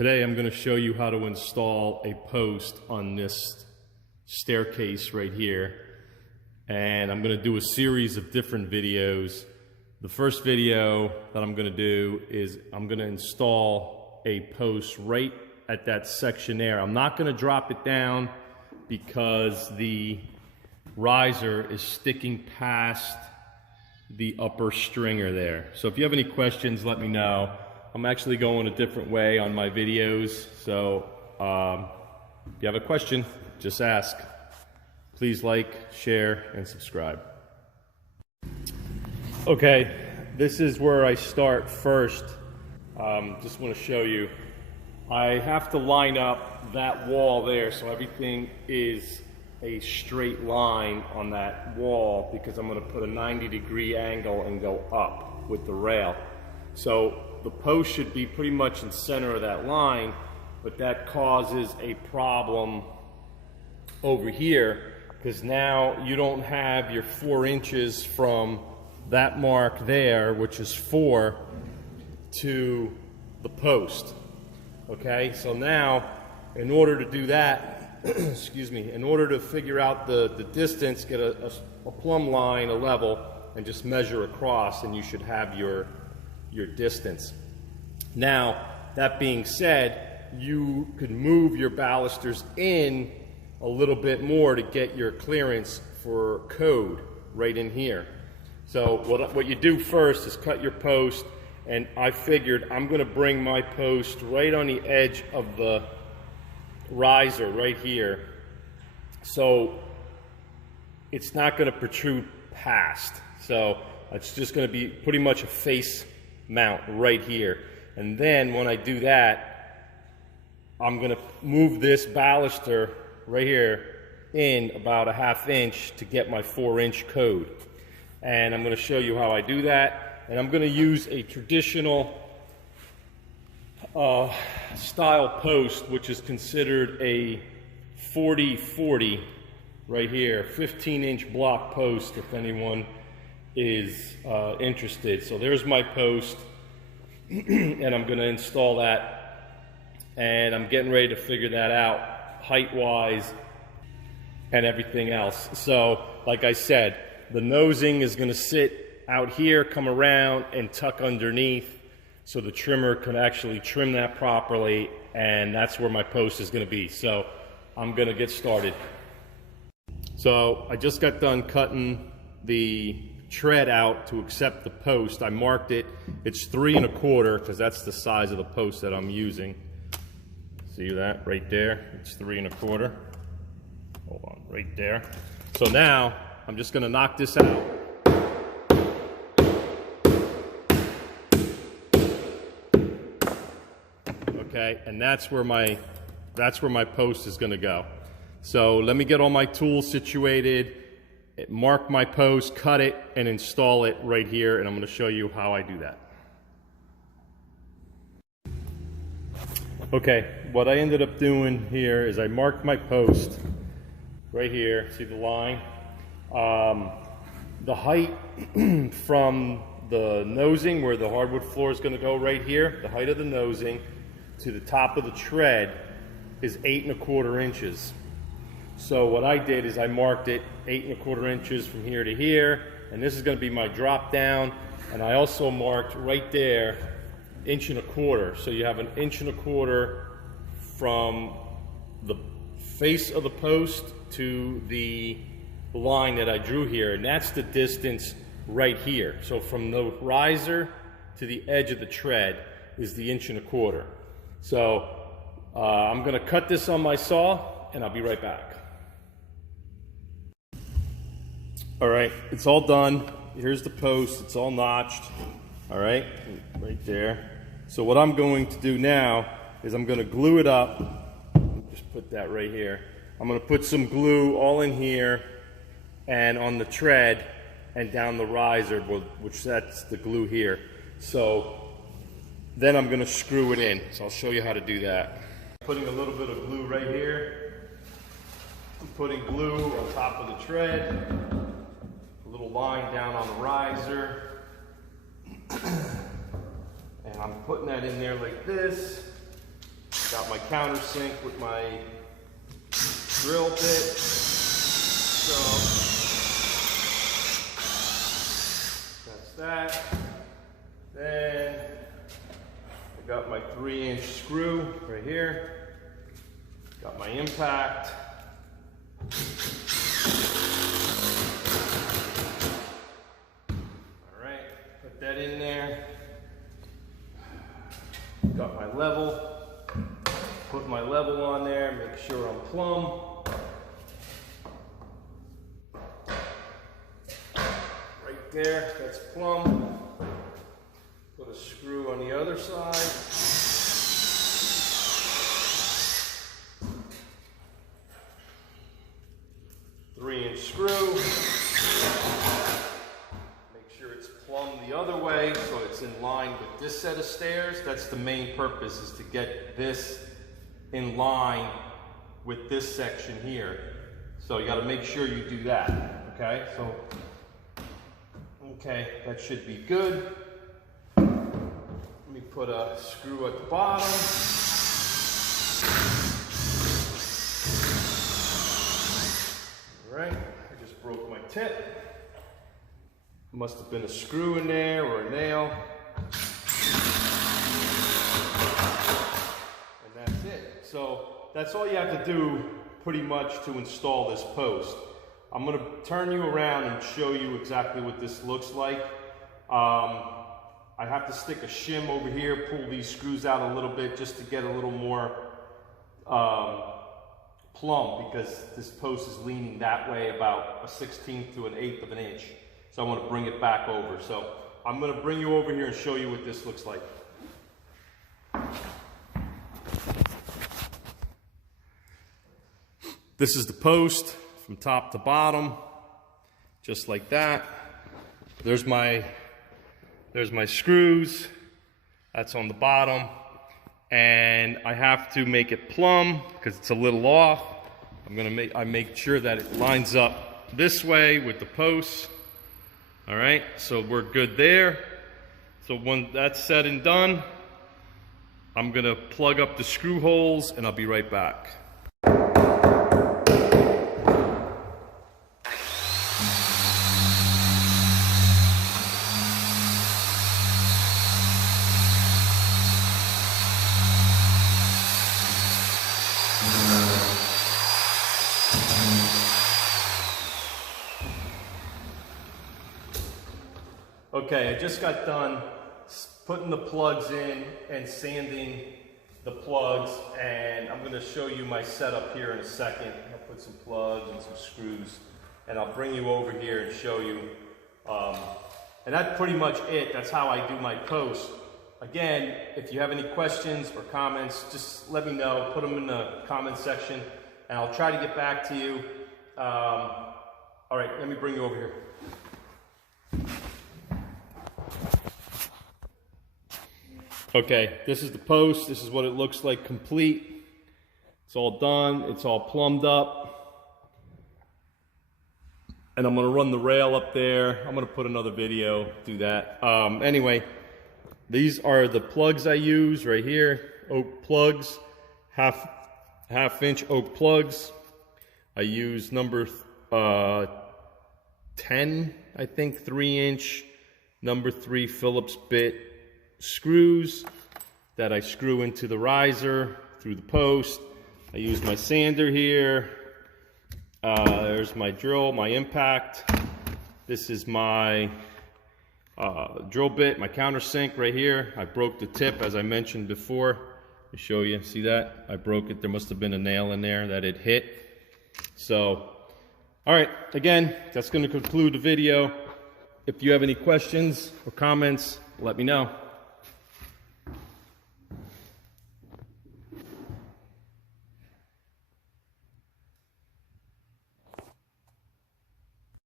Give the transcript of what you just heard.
Today I'm going to show you how to install a post on this staircase right here, and I'm going to do a series of different videos. The first video that I'm going to do is I'm going to install a post right at that section there. I'm not going to drop it down because the riser is sticking past the upper stringer there. So if you have any questions, let me know. I'm actually going a different way on my videos, so if you have a question, just ask. Please like, share, and subscribe. Okay, this is where I start first. Just want to show you. I have to line up that wall there so everything is a straight line on that wall, because I'm going to put a 90-degree angle and go up with the rail. So the post should be pretty much in center of that line, but that causes a problem over here, because now you don't have your 4 inches from that mark there, which is 4, to the post. Okay, so now in order to do that, excuse me, in order to figure out the distance, get a plumb line, a level, and just measure across, and you should have your distance. Now, that being said, you could move your balusters in a little bit more to get your clearance for code right in here. So what you do first is cut your post, and I figured I'm going to bring my post right on the edge of the riser right here, so it's not going to protrude past. So it's just going to be pretty much a face mount right here. And then when I do that, I'm going to move this baluster right here in about a 1/2 inch to get my 4-inch code. And I'm going to show you how I do that. And I'm going to use a traditional style post, which is considered a 40-40 right here, 15-inch block post, if anyone is interested. So there's my post, and I'm going to install that, and I'm getting ready to figure that out height-wise and everything else. So like I said, the nosing is going to sit out here, come around, and tuck underneath, so the trimmer can actually trim that properly, and that's where my post is going to be. So I'm going to get started. So I just got done cutting the tread out to accept the post. I marked it. It's 3 1/4, because that's the size of the post that I'm using. See that right there? It's 3 1/4. Hold on, right there. So now I'm just going to knock this out. Okay, and that's where my post is going to go. So let me get all my tools situated, mark my post, cut it, and install it right here, and I'm going to show you how I do that. Okay, what I ended up doing here is I marked my post right here. See the line? The height from the nosing, where the hardwood floor is going to go right here, the height of the nosing to the top of the tread is 8 1/4 inches. So what I did is I marked it 8 1/4 inches from here to here, and this is going to be my drop down. And I also marked right there 1 1/4. So you have 1 1/4 from the face of the post to the line that I drew here, and that's the distance right here. So from the riser to the edge of the tread is the 1 1/4. So I'm going to cut this on my saw, and I'll be right back. All right, it's all done. Here's the post. It's all notched. All right, right there. So what I'm going to do now is I'm going to glue it up. Just put that right here. I'm going to put some glue all in here and on the tread and down the riser, which that's the glue here. So then I'm going to screw it in. So I'll show you how to do that. Putting a little bit of glue right here. I'm putting glue on top of the tread. A little line down on the riser. And I'm putting that in there like this. Got my countersink with my drill bit. So that's that. Then I got my 3-inch screw right here. Got my impact. All right, put that in there. Got my level. Put my level on there, make sure I'm plumb. Right there, that's plumb. Put a screw on the other side. Three-inch screw. Make sure it's plumb the other way so it's in line with this set of stairs. That's the main purpose, is to get this in line with this section here. So you got to make sure you do that, okay? So, okay, that should be good. Let me put a screw at the bottom. All right, I just broke my tip. Must have been a screw in there or a nail. So that's all you have to do pretty much to install this post. I'm going to turn you around and show you exactly what this looks like. I have to stick a shim over here, pull these screws out a little bit just to get a little more plumb, because this post is leaning that way about a 1/16 to an 1/8 of an inch. So I want to bring it back over. So I'm going to bring you over here and show you what this looks like. This is the post from top to bottom, just like that. There's my screws. That's on the bottom. And I have to make it plumb because it's a little off. I make sure that it lines up this way with the posts. All right, so we're good there. So when that's said and done, I'm gonna plug up the screw holes and I'll be right back. Okay, I just got done putting the plugs in and sanding the plugs, and I'm going to show you my setup here in a second. I'll put some plugs and some screws, and I'll bring you over here and show you. And that's pretty much it. That's how I do my posts. Again, if you have any questions or comments, just let me know. Put them in the comment section, and I'll try to get back to you. All right, let me bring you over here. Okay, this is the post. This is what it looks like complete. It's all done. It's all plumbed up. And I'm going to run the rail up there. I'm going to put another video, do that. Anyway, these are the plugs I use right here. Oak plugs, half-inch oak plugs. I use number 10, I think, 3-inch, number 3 Phillips bit screws that I screw into the riser through the post. I use my sander here. There's my drill, my impact. This is my drill bit, my countersink right here. I broke the tip, as I mentioned before. Let me show you. See that? I broke it. There must have been a nail in there that it hit. So, all right. Again, that's going to conclude the video. If you have any questions or comments, let me know.